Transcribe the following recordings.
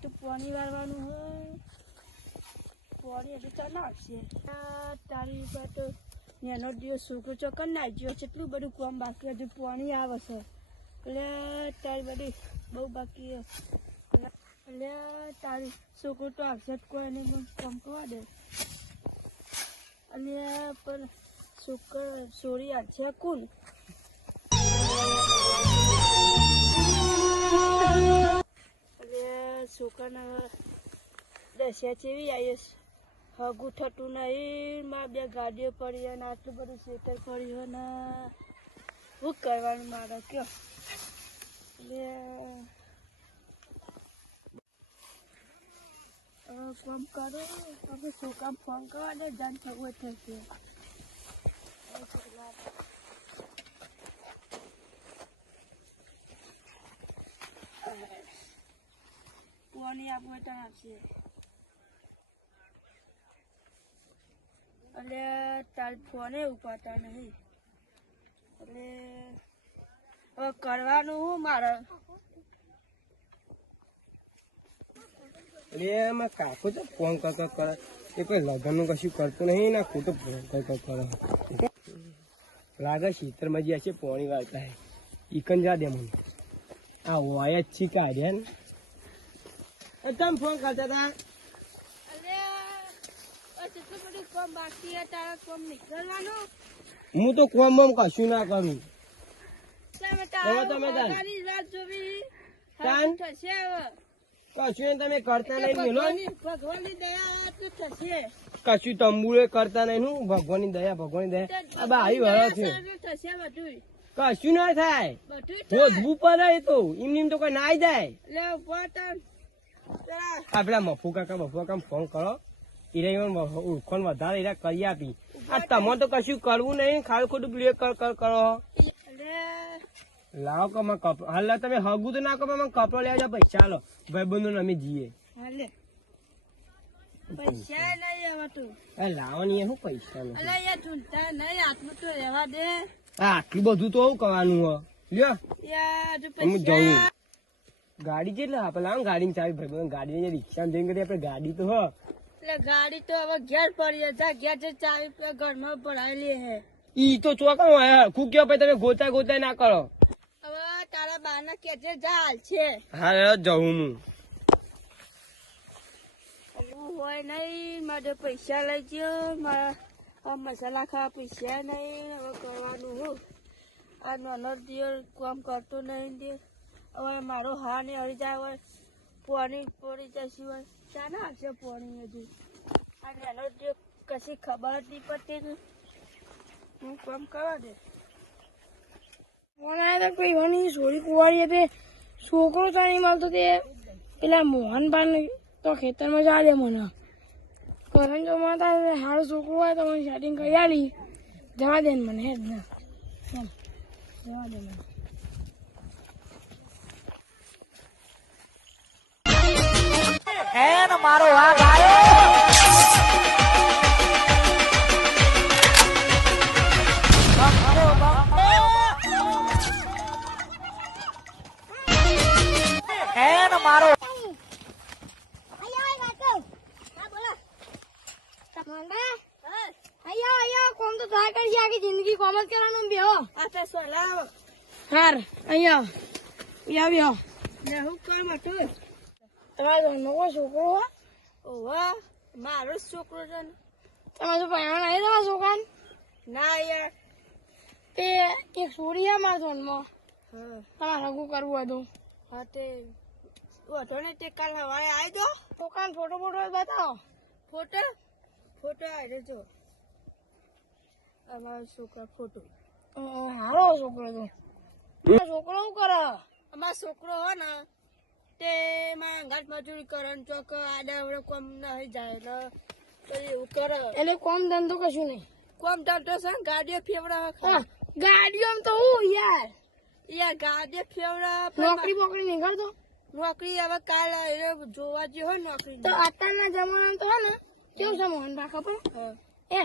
તો પાણી વાળવાનું હોય પાણી એટલે ચાલ નાખશે તારી પર તો એનો દિવસ છોકરો ચોકર નાખ્યો કેટલું બધું કામ બાકી હજુ પાણી આવે છે એટલે તારી બધી બહુ બાકી એટલે તારી છોકરો તો આવશે જ કોઈ એને કામ કરવા દે અને પણ છોરી આવશે કોણ એટલે છોકરાના દશા જેવી આવીશ હગું થતું નહીં મારે બે ગાડીઓ પડી અને આટલું બધું ખેતર પડ્યું ને શું કરવાનું મારે કયો એટલે કામ કરો આપણે છોકરા ફોન કરવા દે જાણ થવું થશે પાણી આપવું તો આપશે એટલે તાર ફોને ઉપાડતા નહીં એટલે હવે કરવાનું હું મારે એમાં કાકો તો ફોન કરતો કરે એ કોઈ લગ્નનું કશું કરતું નહીં ને ખોટું ફોન કરતો કરે લાગે શીતળમાં જે હશે પોણી વાળતા હે ઈકન જા દે મને આ હોય જ છી કાઢ્યા ને તમે ફોન કરતા હતા એટલું બધું કામ બાકી તારા કામ નીકળવાનું હું તો કોમ બોમ કશું ના કરું કશું તમે કરતા નહીં મેલો ભગવાનની દયા થશે કશું તંબુએ કરતા નહીં હું ભગવાનની દયા આવી વળો છે થશે બધું કશું ના થાય બધું હોદવું પડે એ તો એમ તો કોઈ ના જાય એટલે આપડા મફુ કાકા ફોન કરો ઓળખણ વધારે એરા કરી આપી આ તમે તો કશું કરવું નહીં ખાલી ખોટું પ્લે કરો લાવો કે હાલ તમે હગું તો ના કરો કપડો લેવા જાવ પૈસા લો ભાઈબંધો અમે જઈએ પૈસા નહીં હવે તું લાવો નહીં શું પૈસા રહેવા દે આટલું બધું તો શું કરવાનું હો લ્યો હું જઉં ગાડી કેટલા આપડે લાવો ગાડી ચાવી ભાઈ ગાડી રિક્ષા જઈને કરી આપડે ગાડી તો હો એટલે ગાડી તો હવે ઘેર પડી ઘેર જે ચાવી ઘરમાં પડાયેલી હે ઈ તો ચોકા ખુબ કયો ભાઈ તમે ગોતા ના કરો હવે તારા બા ના કે હાલ છે હા જવું હું હોય નહીં મારે પૈસા લઈ ગયો મારા મસાલા ખાવા પૈસા નહીં હવે કરવાનું હું આ નાનો દિવસ કામ કરતો નહીં દે હવે મારો હા ને હરી જાય હવે પાણી પડી જશે હોય ચા ના આવશે પાણી હજુ આ નાનો દિવસ કશી ખબર જ નહીં પડતી હું કામ કરવા દે ફોન આવ્યા હતા કોઈ વાની સોરી કુવારી હતી છોકરો તો નહીં મળતો તે પેલા મોહનભાઈ તો ખેતરમાં જા દે મને કરણ જો માતા હારો છોકરો હોય તો મને સેટિંગ કરી આલી જવા દે મને હેડ ના જવા દે મને એન મારો વાઘ આવ્યો એન મારો જિંદગી કોમ જ કરવાનું બેહો અચ્છા સોલા હાર અહીંયા હું કર મટું તમારો નવો છોકરો ઓવા મારો છોકરો છે તમારો ભણવા નહીં તમારા છોકરાને ના યાર તે એક સોરિયા મારા ધોનમાં તમારે હગું કરવું હતું હા તે વધો ને તે કાલ સવારે આવી દો છોકરાને ફોટો બતાવો ફોટો આવી જો અમારો છોકરો ફોટો હારો છોકરો તો છોકરો શું કરે અમારો છોકરો હો ને તે માં ઘાટ મજૂરી કરે ચોક આડા કોમ નહીં જાય તો એવું કરે એટલે કોમ ધંધો કશું નહીં કોમ ધંધો છે ગાડીઓ ફેવડા ગાડીઓ તો હું યાર ગાડીઓ ફેવડા નોકરી બોકરી નીકળતો નોકરી હવે કાલ જોવા જે હોય નોકરી તો અત્યારના જમાના તો હે ને કેવું છે મોહનભા ખબર એ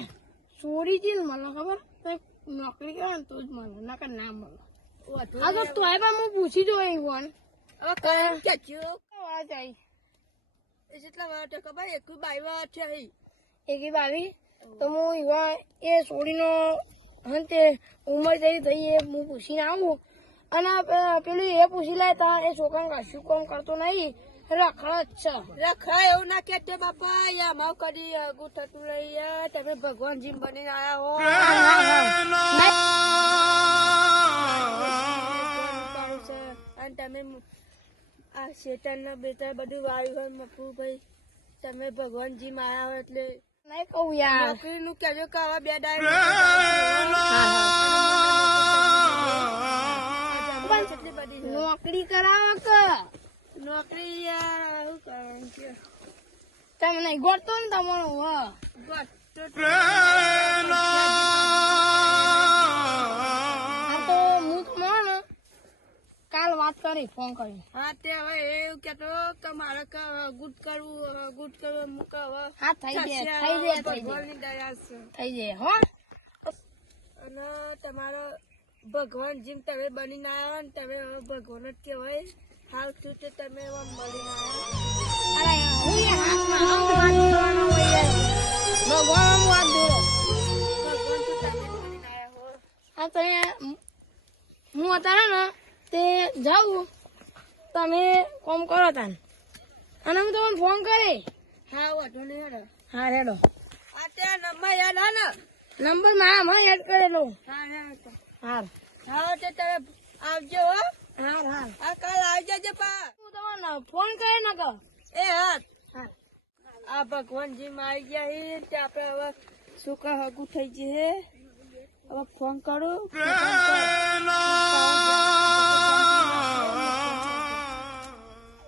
ચોરી થી મળે ખબર નોકરી કરે ને તો જ મળે નકર ના મળે આ તો તોય પણ હું પૂછી જોઈ ફોન હવે કઈ કે જાય એ કેટલા વાર ખબર 21-22 છે હી 21-22 તો હું એવા એ છોડીનો અંતે ઉંમર થઈ એ હું પૂછીને આવું અને પેલું એ પૂછી લે તા એ છોકરા કશું કામ કરતો નહીં રખડ જ છે. રખા એવું ના કહેતો બાપા યા માવ કરી આગું થતું રહી યાર તમે ભગવાન જીમ બનીને આયા હો અને તમે આ શેતાનના બેટા બધું વાયુ હોય મફુ ભાઈ તમે ભગવાન જીમ આયા હો એટલે નહીં કહું યાર નોકરીનું કહેજો કે આવા બે ડાય કેટલી બધી છે. નોકરી કરાવો કે નોકરી યાર શું કરવાનું છે તમે નહીં ગોળતો ને તમારો હા તો હું તમારો ને કાલ વાત કરી ફોન કરી હા તે હવે એવું કેતો કે મારે ગુડ કરવું હું હવે હા થઈ જાય ભગવાનની દયા છે થઈ જાય હો અને તમારો ભગવાન જેમ તમે બનીને આવ્યા ને તમે હવે ભગવાન જ કહેવાય હાલ શું તે તમે એવા મળીને આવ્યા અરે હું એ હાથમાં આમ વાત કરવાનો હોય યાર ભગવાન વાત દોરો ભગવાન તો તમે બનીને આવ્યા હો હા તો હું અત્યારે ને તે જાઉં તમે કોમ કરો તાન અને હું તમને ફોન કરી હા વાંધો નહીં હેડો હા રેડો આ ત્યાં નંબર યાદ હા ને નંબર મારા યાદ કરેલો હા હેડો હાર હા તે તમે આવજો હો હાર હાર આ કાલ આવી જજો પા હું તમને ફોન કરી ના કહો એ હા હાર આ ભગવાનજી માં આવી ગયા છે તે આપણે હવે શું કહે હગું થઈ જશે હવે ફોન કરું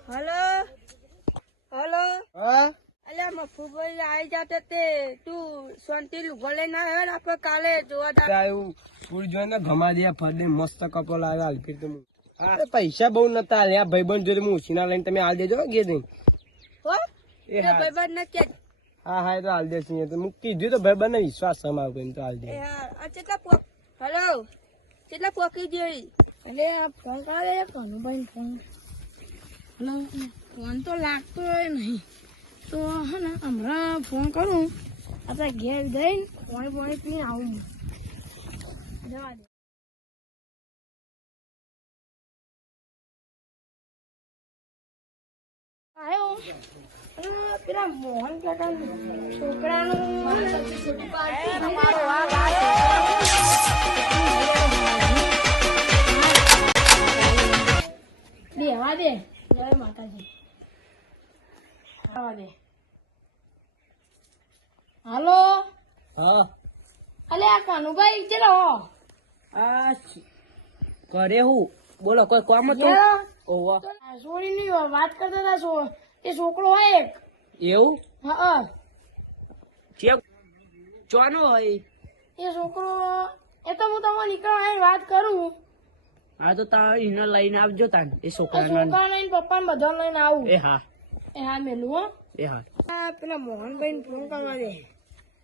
હલો હલો હા અલ્યા મફુભાઈ આવી જાતે તે તું શાંતિ લુગો લઈને આવ્યો આપણે કાલે જોવા આવ્યું ફૂલ જોઈને ઘમા દે ફરડે મસ્ત કપલ આવ્યા હાલ ફીર તો હા પૈસા બહુ નતા આલ્યા ભાઈબંધ જોડે હું ઉછીના લઈને તમે હાલ દેજો ગે દઈ હો એ એ હા ભાઈબંધ ને કે હા હા એ તો હાલ દેશે તો હું કીધું તો ભાઈબંધ ને વિશ્વાસ સમાવ એમ તો હાલ દે એ હા આ કેટલા હલો કેટલા પોકી જેવી એટલે આ ફોન કરે કનુભાઈ ફોન હલો ફોન તો લાગતો નહીં તો હે ને હમણાં ફોન કરું આપણે ઘેર જઈને પાણી પીને આવું જવા દે આવ્યો પેલા મોહન કાકા છોકરાનું બેહવા દે જય માતાજી આવવા દે હાલો હા અલે આ કાનુભાઈ ચલો આ કરે હું બોલો કોઈ કામ હતું ઓવા સોરી ની વાત કરતા હતા એ છોકરો હોય એક એવું હા ચેક ચોનો હોય એ છોકરો એ તો હું તમારે નીકળવા વાત કરું હા તો તાર એને લઈને આવજો તાન એ છોકરા લઈને પપ્પા ને બધા લઈને આવું એ હા મેલું હો એ હા પેલા મોહનભાઈ ને ફોન કરવા દે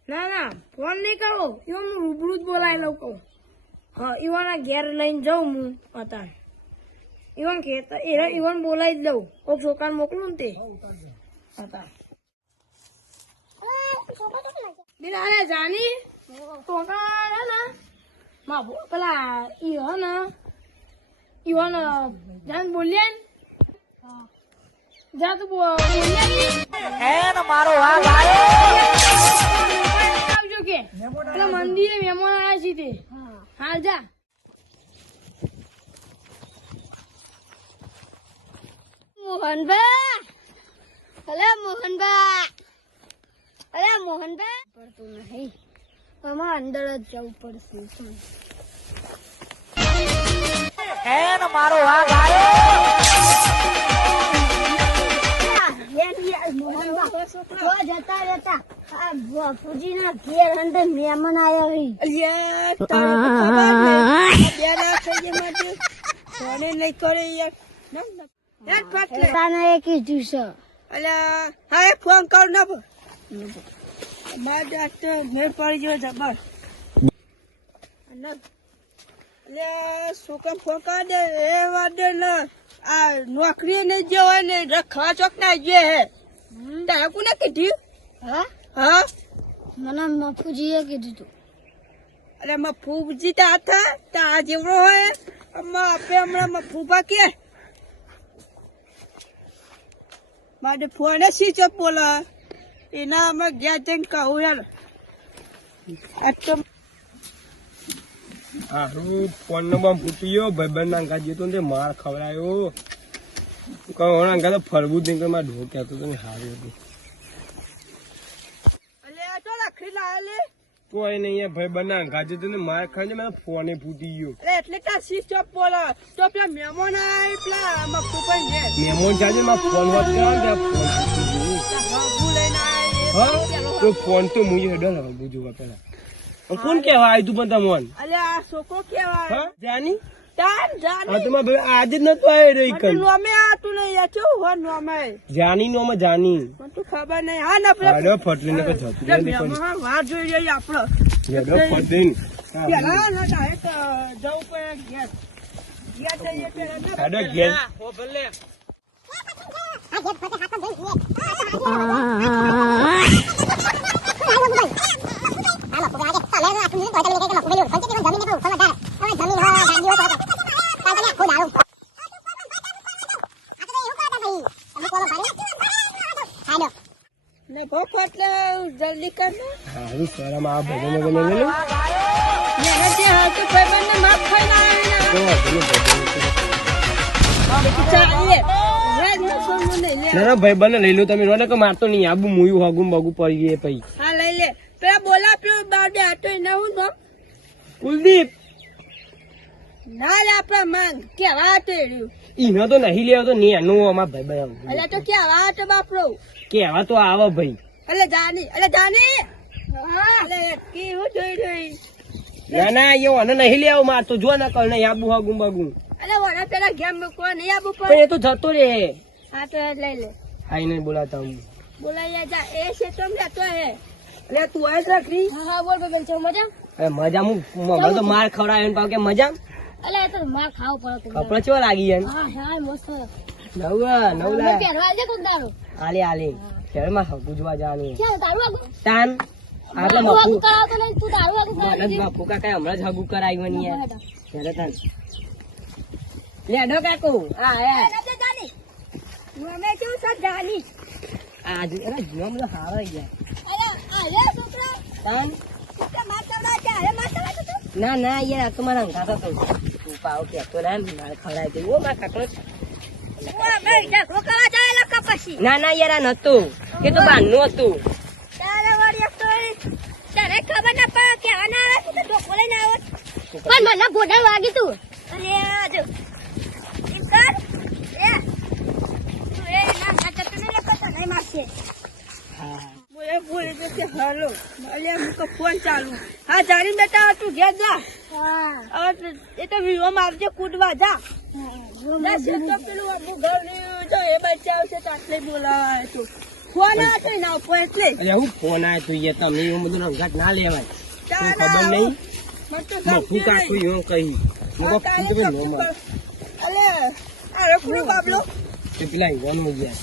ના ફોન નહીં કરો એવું હું રૂબરૂ જ બોલાય લઉં કહું હા ઈવાના ઘેર લઈને જાઉં હું અત્યારે ઈવન ખેતર ઈવન બોલાવી જ દઉં કોઈક છોકરાને મોકલું ને તે અત્યારે અરે જાની છોકરા હે ને પેલા ઈ હે ને ઈવન જાન બોલ્યા ને જા તું બોલ્યા મારો વાઘ આવ્યો આવજો કે પેલા મંદિરે મહેમાન આવ્યા છે તે હાલ જા મોહનભાઈ મોહનભાઈ પડતું નહીં આમાં અંદર જ જવું પડશે મારો વાઘ આવ્યો જતા રહેતા આ બાપુજી ના ઘેર અંદર મહેમાન આવ્યા કીધું છે અલ્યા હા ફોન કર ના મેળ પડી ગયો જબર છોકરા ફોન કર દે એ વાત ને આ નોકરી ને જે હોય ને રખવા ચોક ના જે હે તારે કોને કીધું? હા હા મને મફુજીએ કીધું તું અરે મફુજી તા હતા તા જેવડો હોય આમાં આપે હમણાં મફુભા કે મારે ફોને સ્વિચ ઓફ બોલે એના અમે ગયા જઈને કહું યાર આ તો હારું ફોન નો બમ ફૂટી ગયો ભાઈબંધ ના અંગા જતો ને તે માર ખવડાયો કહો અંગા તો ફરવું જ નહીં કે મારે ઢોક કહેતો તો હારું હતું અલે આ તો રાખી લાવે તો એ નહીં ભાઈબંધ ના અંગા જતો ને માર ખાઈ મારા ફોને ફૂટી ગયો અરે એટલે તાર સ્વિચ ઓફ બોલે તો પેલા મહેમાન આવે પેલા મફુભાઈ ઘેર મહેમાન જાજે મારા ફોન વાત કરવા ને ફોન ફૂટી ગયું હગું લઈને આવે હા તો ફોન તો મુજે હેડો ને જોવા પેલા કોણ કેવા આવ્યું તું પણ તમોન અલે આ છોકરો કેવાય હા જાની તાન જાની હા તમારે ભાઈ આજે જ નતો આવ્યો રહી કઈ નોમે આતું નહીં આ કેવું હોય નોમે જાની નો અમે જાની મને તો ખબર નહીં હા ને આપણે હાડો ફટલી ને જતું રહે ને પણ મહેમાન વાત જોઈ રહી આપણે હેડો ફટલી પેલા ના ડાયરેક્ટ જવું પડે ઘેર ઘેર જઈએ પેલા ના હેડો ઘેર ને ભોખ એટલે જલ્દી કર ને હારું શરમ આ ભજન બને લેલું મેને જે હતું ભાઈબંધને માફ ખાઈને આવીને ચાલીએ રેડ નો સોનું નહીં લે ના ભાઈ બને લઈ લો તમે રોને કે મારતો નહીં આબુ મુયું હગું બગુ પડી ગયે પઈ હા લઈ લે પેલા બોલાપ્યો બાર બે આટો એના હું નામ કુલદીપ ના લે આપડા માંગ કેવા આટો એડ્યું ઈનો તો નહીં લેવો તો નહીં એનું અમાર ભાઈ ભાઈ એટલે તો કેવા આટો બાપરો કેવા તો આવો ભાઈ એટલે જાની અલે કેવું જોઈ રહી ના ના એ ઓને નહીં લેવો મારતો જો ના કર નહીં આબુ હગું બગુ અલે વડા પેલા ગેમ મૂકવા નહીં આબુ પણ પણ એ તો જતો રે હા તો લઈ લે આઈ નહીં બોલાતા હું બોલાઈ જા એ છે તો લેતો હે એટલે તું આય રાખી હા બોલ ભાઈ છો મજા અરે મજા હું મને તો માર ખવડાવ્યો ને પાવ કે મજા અલે આ તો માર ખાવ પડે કપડા ચેવા લાગી યાર હા હા મસ્ત નવ લા પહેરવા દે કોક દારો આલે આલે શહેરમાં હગું જોવા જવાનું ક્યાં તારું આગુ તાન આપણે તારું આગુ મફુ કરાવતો નહીં તું તારું આગુ કરાવજે. મફુ કાકા હમણાં જ હગું કરાવ્યું ને યાર ત્યારે તાન લેડો કાકુ હા હે નથી જાની અમે કેવું સર જાની આજ અરે જીવા મને હારો ગયા અલે અરે છોકરા તાન કે મારતા કે અરે મારતા તો ના ના યાર આ તો મારા અંગાતો તો તું પાવ કે તો ના મારે ખવડાવી દે ઓ મારા કાકડો મે ઝઘડો કરવા જાયેલા કપસી ના ના યાર આ નતું એ તો બારનું હતું તારે વાળી સ્ટોરી તારે ખબર ના પડે કે આના આવે તો ઢોકો લઈને આવો પણ મને ગોડા વાગી તું અરે આજો ઇનકાર એ તું એ ના ખાતા તને લખતા નહીં મારશે હા બોલે કે હાલો અલે મુકો ફોન ચાલુ હા જાણી બેટા તું ઘેર જા હા હવે એ તો વિવો મારજે કૂદવા જા દસ તો પેલું આપણું ઘર ને જો એ બચ્ચા આવશે તો આટલે બોલાવાય તો ફોન આવશે ના ઉપર એટલે અરે હું ફોન આવ્યો તો યાર તમે એવું બધું રંગાટ ના લેવાય ચાલ ખબર નહીં મને તો મફુ કાકુ એવું કહી મુકો ફૂટ કે નો માર અલે આ રખડો બાબલો તે પેલા ઈવાનો ગયા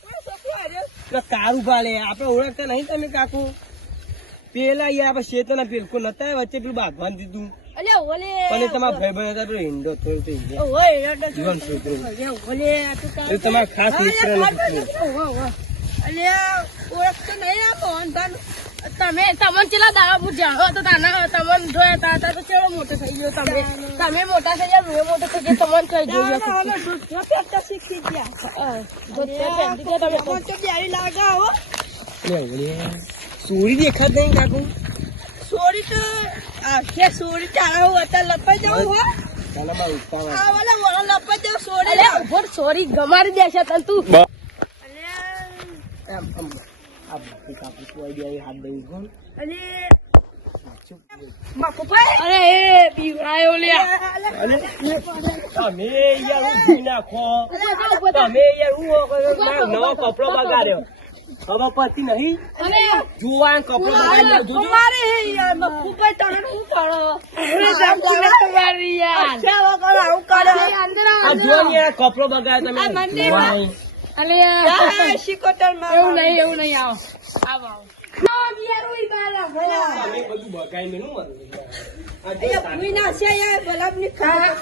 કોણ છોકરો આવ્યો તો કારું પાલે આપણે ઓળખતા નહીં તમે કાકુ પેલા યાર આપણે શેતના પેલકો નતા વચ્ચે પેલું બાંધવાનું દીધું અલે ઓલે પણ એ તમારા ભાઈ બહેન હતા પેલો હિન્દો થોડો થઈ ગયો ઓય રડો જીવન છોકરો ઓલે આ તો એ તમારા ખાસ મિત્ર નથી અલે ઓળખતો નહીં આ મોહન ભાન તમે તમને ચેલા દાડા પૂછ જાણો તો તાના તમને જોયા તા તો કેવો મોટો થઈ ગયો તમે મોટા થઈ ગયા મેં મોટો થઈ ગયો તમને કઈ જોયો શીખી ગયા સોરી દેખાત નહીં કાકુ સોરી તો આખે સોરી તારા હું અત્યારે લપાઈ જવું હો તાલામાં ઉપાવા આ વાલા વળો લપાઈ જવું સોરી અલે ઉભો સોરી ગમાડી દેશે તને તું એમ આ બાકી કાકુ કોઈ દે હાથ દઈ કોણ અને મફુભાઈ અરે એ પીવરાયો લે અને તમે યાર હું ભૂઈ નાખો તમે યાર હું મારો નવો કપડો બગાડ્યો ખબર પડતી નહીં અરે જુવાન કપડો બગાડ્યો જોજો તમારે યાર મફુભાઈ તને શું કરો તમારી યાર અચ્છા વગર આવું કરે અંદર આ જો ને યાર કપડો બગાડ્યો આ તમે મંદિરમાં. જુવાન. અલે શિકોતર એવું નહીં આવો આવો તમે બધું બગાઈ મેલું મારું. ભૂઈ નાખશે યાર ગુલાબની ખાવા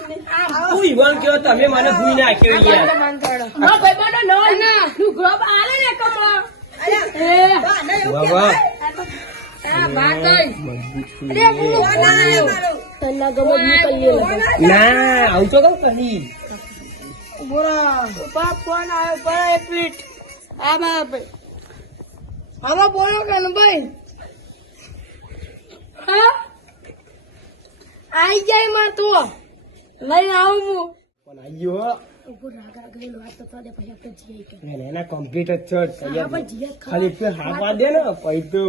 તું ઈવન કયો તમે મને ભૂઈ નાખ્યો યાર. બાબા ના આવું તો કઉ કહી ફોન આવ્યો પર એક મિનિટ હા બાપ હવે બોલો કનુભાઈ હા આઈ જાય માં તો લઈને આવું હું પણ આયો એના કમ્પ્લીટ જ છે ખાલી પેલા હાથ વાર દે ને પછી તો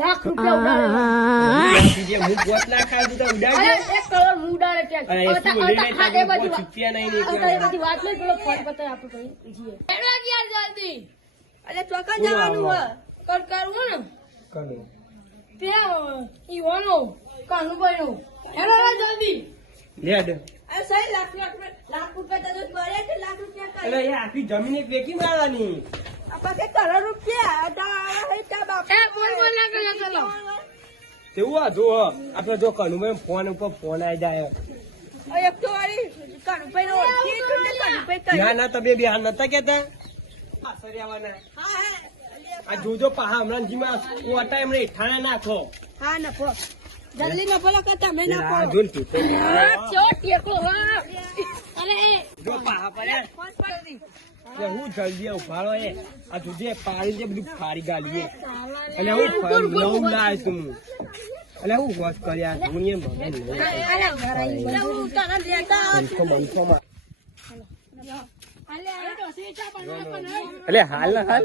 લાખ રૂપિયા જે હું ગોત ના ખાય તો ઉડાડી દે. એક કરોડ મુડારે ક્યાં અને એ શું લઈને તમે બહુ ચૂપ્યા નહીં ને એકલા. બધી વાત નહીં પેલો ફોન પતાય આપણે કઈ જીએ એડવા યાર જલ્દી અરે ચોકા જવાનું હોય કર કરવું ને કરો. ત્યાં ઈવાનો કાનુભાઈ નો એનો જલ્દી લેડ. અરે સાહેબ લાખ રૂપિયા તો ભરે છે લાખ રૂપિયા એટલે એ આખી જમીન એક વેચી મારવાની. આપણે કરોડ રૂપિયા તા બાપ એ બોલ ના કર્યા ચલો તેવું આ જો આપડે જો કનુભાઈ ફોન ઉપર ફોન આવી જાય. એક તો વાળી કણભાઈ નો ઓળખી તું ને કણભાઈ ના ના તમે બે હાલ નતા કેતા પાછળ આવવાના. આ જોજો પાહા હમણાં જીમાં ઓટા એમને ઠાણે નાખો. હા નફો જલ્દી નફો લો કે તમે નફો આ જોન તું તો. ચો ટેકો હા અરે જો પાહા પડ્યા ફોન પર દી એટલે હું જલ્દી ઉભારો એ આ જોજે પાડી જે બધું ફાડી ગાલીએ અને હું નવું લાય તું એટલે હું વોચ કર્યા હું એ મગન અરે હું તારા લેતા બંખોમાં. અલે આ તો સીચા પણ એટલે હાલ ના હાલ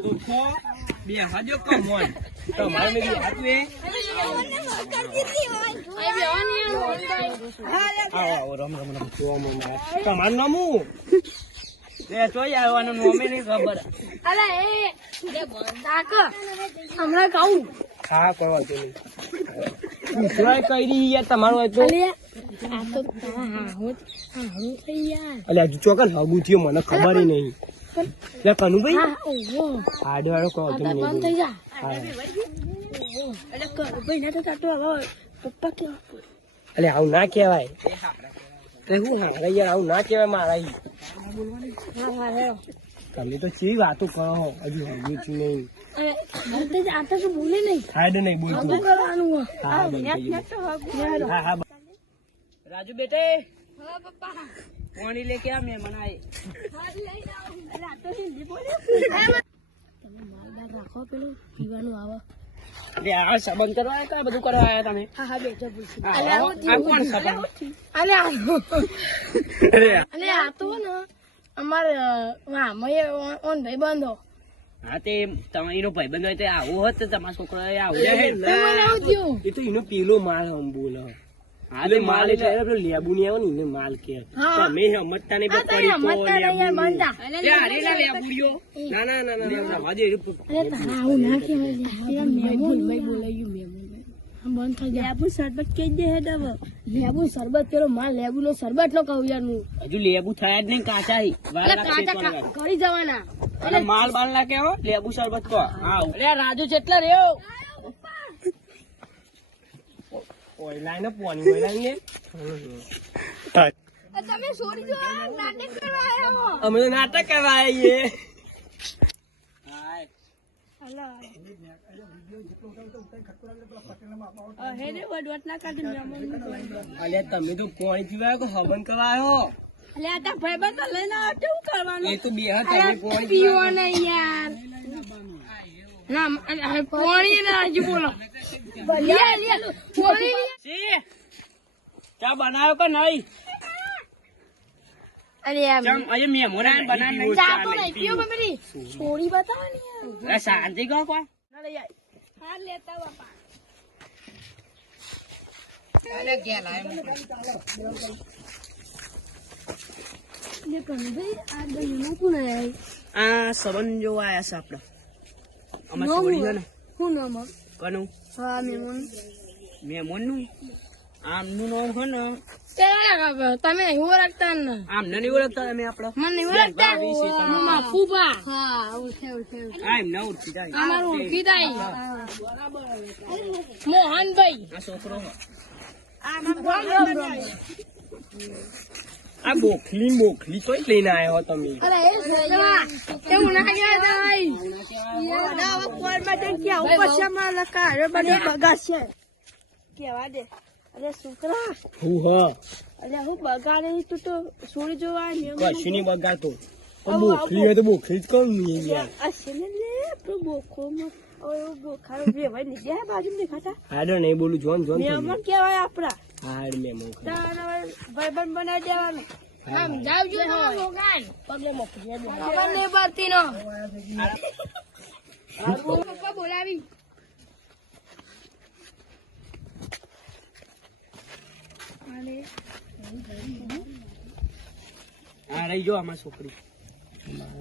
બે હાજો કમોન તમારે મેં હાથું એ આઈ બેવાની આવો આવો રમ રમ રમ જો મને તમારું નામ હું એ ચોઈ આવવાનું નોમે નહીં ખબર. અલે એ બંધાક હમણાં કહું હા કરવા તો નહીં વિશ્વાસ કરી યાર તમારો હોય તો. અલે આ તો હું થઈ યાર એટલે હજુ ચોકન હગું થયો મને ખબર નહીં. એટલે કનુભાઈ હા ઓહો આડો આડો કહો આ તમે બંધ થઈ જા હા અરે કણભાઈ ના તો તાતો હવે પપ્પા કેવા એટલે આવું ના કહેવાય. તે હું હારે યાર આવું ના કહેવાય મારા ઈ. હા હા તમે તો ચેવી વાતો કરો હજુ હગું છું નહીં. અરે બંધ આ તો શું બોલે નહીં હાડ નહીં બોલતું. શું કરવાનું હા બંધ થઈ ગયું. હા હા રાજુ બેટે હા પપ્પા પાણી લેકે આ મહેમાન આए. તમે માલદાર રાખો પેલું પીવાનું આવે એટલે આ સંબંધ કરવા આવ્યા કા બધું કરવા આવ્યા તમે? હા હા બેઠો પૂછું આ અલે આ કોણ સંબંધ? અલે અલે આ તો ને અમારે હા મય ઓન ભાઈ બંધો હા તે તમારો ભાઈબંધ હોય તો આવું હોત તો તમારા છોકરો આવું મને આવું થયું એ તો એનો પેલો માલ અંબુલ. હા તે માલ એટલે પેલો લેબુ ની આવે ને એને માલ કે તમે સમજતા નહીં આ તો મતદાર અહીંયા બંધા ના ના ના ના રવા દે. અરે તારા આવું ના કહેવાય મેમૂન ભાઈ બોલાયું મેમૂન બંધ થઈ જાય લેબુ શરબત કે દે હે દવ લેબુ શરબત પેલો માલ લેબુ નો શરબત નો કહું યાર હું હજુ લેબુ થયા જ નહીં કાચા અરે કાચા કરી જવાના અને માલ બાલ ના કેવો લેબુ શરબત તો હા અરે રાજુ જેટલા રહ્યો ઓઈલાઈ ને પોની ઓઈલાઈ ને તમે છોડી દો નાટક કરવા આવ્યો અમે તો નાટક કરવા આવીએ. હે રે વડવટ ના કાઢી અલ્યા તમે તો પોણી પીવા કે હવન કરવા આવ્યો. અલે આ તા ભાઈબંધ તો લઈને આવ્યો શું કરવાનું એ તો બે હાથ તમે પોણી પીવો ને યાર ના પાણી ના હજી બોલો પાણી ચા બનાવ્યો કે નહીં? અરે યાર ચમ આજે મેમોરાન બનાવી ચા તો નહીં પીવો મમ્મી છોડી બતાવો ને શાંતિ કહો કોઈ હા લેતા બાપા ये कन्वे आ दहीनो कोण आहे આ સંબંધ જોવા આયા છે આપડે અમાર છોડી છે ને હું નામ કનું હા મેમન મેમોન નું આમનું નામ હે ને તમે નહીં ઓળખતા ને આમને નહીં ઓળખતા તમે આપડે મને નહીં ઓળખતા હું માફુભા આ એમને ઓળખી જાય અમારું ઓળખી જાય મોહનભાઈ આ છોકરો હે. આ આ બોખલી કોઈ લઈને આવ્યા હો તમે અરે એ છોકરા એવું ના કહેવાય કેવા દે અરે છોકરા હું હ અરે હું બગાડે તું તો છોડી જોવા કશું નહીં બગાડતો પણ બોખલી હોય તો બોખલી જ કોણ નહીં યાર આ છે ને તું બોખોમાં બોખારો વેવાય નહીં જાય બાજુ દેખાતા હાડો નહીં બોલું જોન જોન મહેમાન કેવાય આપડા હાડ મેમો ભાઈબંધ બનાવી દેવાનું સમજાવજો તમે લોકાન પગલે મોકલી ખબર નહીં પડતી નો પપ્પા બોલાવી આ રહી જો આમાં છોકરી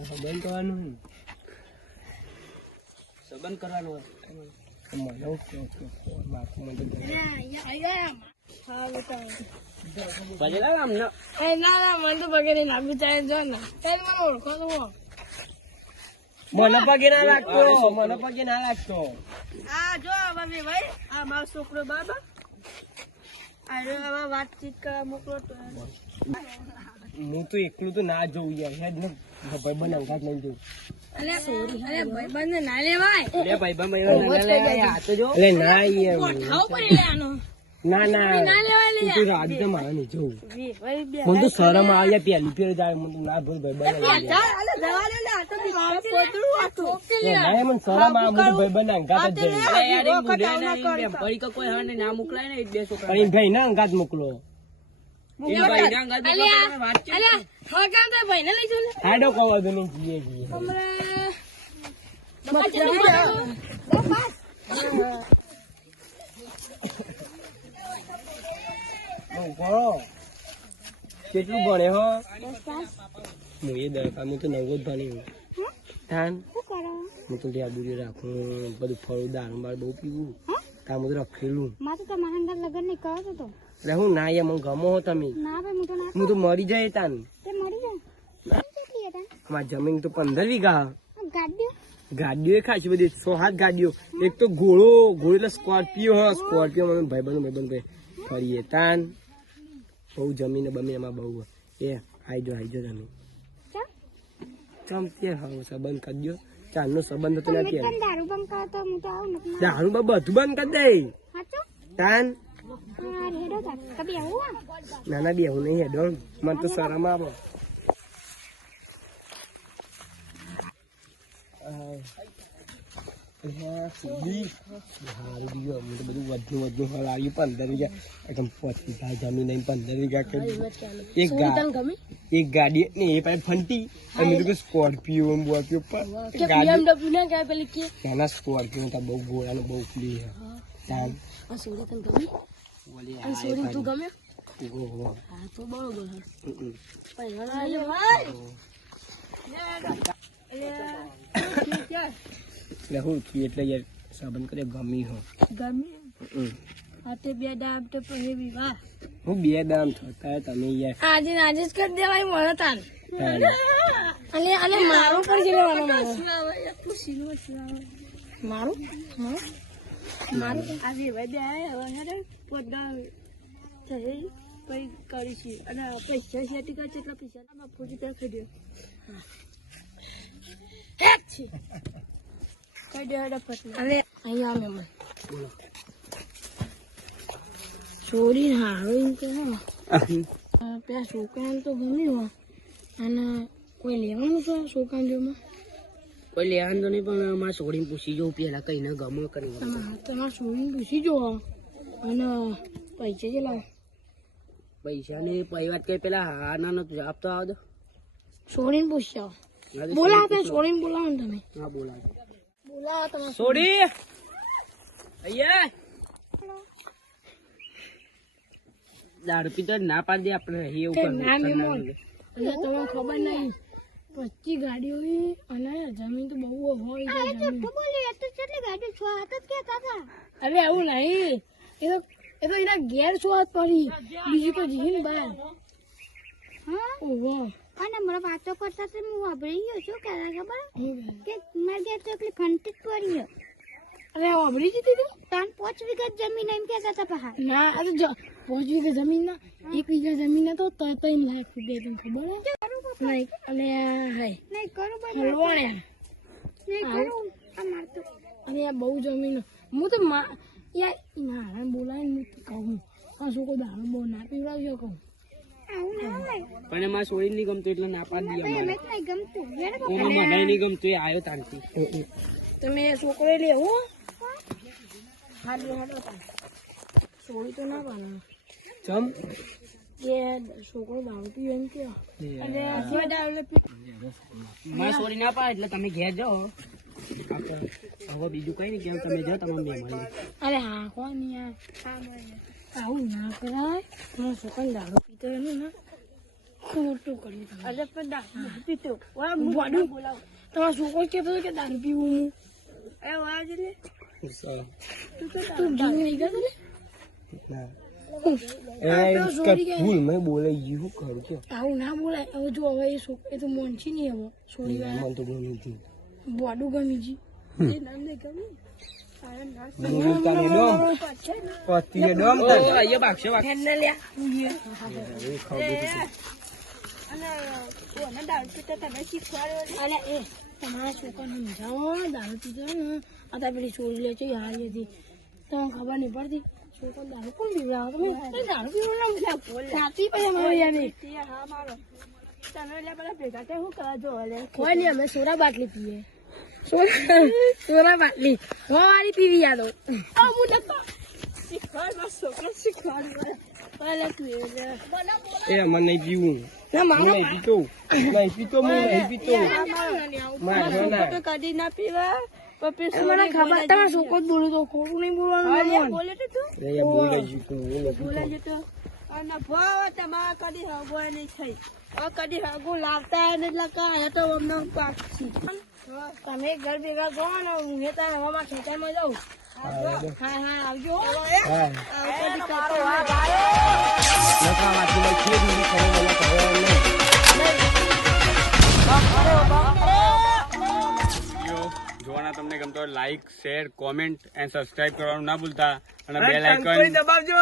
સંબંધ કરવાનું હોય સંબંધ કરવાનો હોય બજેલા આમને ના મને તો પગે નહીં લાગુ ચાલે જો ને કઈ મને ઓળખો તો મને પગે ના લાગતો આ જો હવે ભાઈ આ મારો છોકરો બાબા અરે હવે વાતચીત કરવા મોકલો તો હું તો એકલું તો ના જવું યાર હેડ ને ભાઈ બનાવતા નહીં જવું અરે ભાઈબંધ ના લેવાય લે ભાઈ આ તો જો એટલે ના યાર ખાવ પડી લેવાનો ના ના લેવાય લે તું રાજ તો મારે નહીં જવું ભાઈ બે મને તો શરમ આવે પહેલી ફેર જાય મને તો ના ભૂલ ભાઈ બનાવી અલે જવા દે ને આ તો મારો પોતરું હતું ના મને શરમ આવે મને ભાઈ બનાવતા જ જઈ અરે યાર એ બુઢા ના પડી કે કોઈ હને ના મોકલાય ને બે છોકરા પણ ભાઈ ના અંગાત મોકલો એ ભાઈ ના અંગાત મોકલો વાત છે અલ્યા હગામ તો ભાઈને લઈ જો ને હાડો કો વધુ નહીં જીએ જીએ કેટલું ભણે હો હું એ દરકાર હું તો નવો જ ભણી થાન હું તો લ્યાબુરી રાખું બધું ફળું દારૂ બાર બહુ પીવું તાર બધું રખેલું એટલે હું ના યાર મને ગમો હો તમે હું તો મરી જાય તાન અમારી જમીન તો 15 વીઘા ગાડીઓ ખાસી બધી 6-7 ગાડીઓ એક તો ઘોડો એટલે સ્કોર્પિયો હ સ્કોર્પિયો મને ભાઈબંધ ફરીએ તાન બહુ જમીન બમીન એમાં બહુ એ આઈજો તમે ચમ તે હવે સંબંધ કરી દો ચારનો સંબંધ હતો નથી દારૂ બધું બંધ કરી દે તાન નાના બેહું નહીં હેડો મને તો શરમ આવે બધું હલાવ્યું 15 વીઘા એકદમ 5 વીઘા જમીન નહીં 15 વીઘા એક ગાડી ને એ પાસે ફંટી અને મેં સ્કોર્પિયો નાના સ્કોર્પિયો બહુ ગોળા ને બહુ ફ્લી એટલે હું એટલે યાર સાબન કરે ગમી હો હાથે બે દામ તો પછી વિવાહ હું બે દામ થતા તમે યાર આજે જ કરી દેવાય મને તાન અને મારું પણ છે લેવાનો મારું આજે ભાઈ બે આયા હવે પોતા થઈ કઈ કરીશું અને પૈસા સેટી કરે એટલા પૈસા ફૂટી ત્યાં ખાઈ દો અને અહીંયા મેમન છોડી હારું એમ તો પેલા છોકરાને તો ગમ્યું અને કોઈ લેવાનું છે છોકરા જોમાં કોઈ લેવાનું તો નહીં પણ મારે છોડીને પૂછી જવું પેલા કઈ ના ગમો કરી તમારે છોડીને પૂછી જો અને પૈસા કેટલા પૈસા ને વાત કઈ પેલા હા ના નથી આપતો આવતો છોડીને પૂછ્યા બોલાવો તમે છોડીને બોલાવો ને તમે હા બોલાવો તમે છોડી અહીંયા દારૂ પીતો ના પાડી દે આપણે એવું ના મેમોન એટલે તમને ખબર નહીં 25 ગાડીઓ અને જમીન તો બહુ હોય છે જમીન અરે એવું નહીં એ તો એ તો એના ઘેર શું હાથ પડી બીજું તો જીન બહાર હા ઓહો અને મને વાતો કરતા તો હું વાપરી ગયો શું કહેતા ખબર કે મારે ઘેર તો એટલી ફંટી જ પડી અરે વાપરી દીધી તું 3-5 વીઘા જમીન એમ કહેતા હતા પહા ના આ તો 5 વીઘા જમીન ના 1 વીઘા જમીન ના તો 3 લાખ રૂપિયા તને ખબર હે નહીં અને હાય નહીં કરું હલવાણ્યા નહીં કરું અમાર તો અને આ બહુ જમીન હું તો યાર ના બોલાવીને હું કહું આ શું કોઈ દારૂ બહુ ના પીવડાવજો કહું આવું ના હોય પણ એમાં છોડી નહીં ગમતું એટલે ના પાડી તો એમ જ નહીં ગમતું વેણ મને નહીં ગમતું એ આવ્યો તાનથી તમે છોકરો લેવો હાડો છોડી તો ના પાડે ચમ કે છોકરો દારૂ પીવે એમ કે અને સિવાય દારૂ માં છોડી ના પાડે એટલે તમે ઘેર જાઓ હવે બીજું કઈ નહીં કેમ તમે જાઓ તમારે મહેમાન અરે હા કોણ યાર આવું ના કરાય તમારો છોકરો દારૂ પીતો એનું ના ખોટું કર્યું તમે અરે પણ દારૂ પીતો બોલાવો તમારો છોકરો કહેતો હતો કે દારૂ પીવું હું એ વાજ લે તું ઘી નહીં ગયો ને ભૂલ મેં બોલાઈ ગયું કરું કે આવું ના બોલાય હવે જો હવે એ છોકરો એ તો મોનછી નહીં હવે છોડી વાળા મને તો ગમ્યું હતું બોડું ગમી જી એ નામ નહીં ગમે હેન્ડલ લ્યા અને કોને દારૂ પીતો તમે શીખવાડ્યો અરે એ તમારા છોકરાને સમજાવો દારૂ પીતો ને આ તો પેલી છોડી લે છે હારી હતી તમને ખબર નહીં પડતી છોકરો દારૂ કોણ પીવડાવો તમે દારૂ પીવડાવો સાચી પછી અમારે યાર હા મારો તમે એટલે બધા ભેગા તે શું કરવા જો લે કોઈ નહીં અમે સોડા બાટલી પીએ સોડા બાટલી વાળી પીવી યાદો શીખવાડ મારો છોકરો શીખવાડ એ મને નહીં પીવું ના હું મારો નહીં પીતો નહીં પીતો હું નહીં પીતો મારે ના તો કદી ના પીવા પપ્પી મને ખબર તમારે છોકરો જ બોલું તો ખોટું નહીં બોલવાનું બોલે તો તું એ બોલાઈ ગયું તું હું નહીં બોલે છે તો અને ભાવ તમારે કદી હગો નહીં થઈ હવે કદી હગો લાવતા ને એટલે કાંઈ તો અમને પાક છે તમે ઘર ભેગા કરો ને હું એ તારા હવામાં ખેતરમાં જાઉં હા હા આવજો હા કદી કરતો નકા વાંચી લઈ ખેડ નહીં કરે મને ખબર નહીં જોવાના તમને ગમતો હોય like share comment and subscribe કરવાનું ના ભૂલતા અને બેલ આઇકન દબાવજો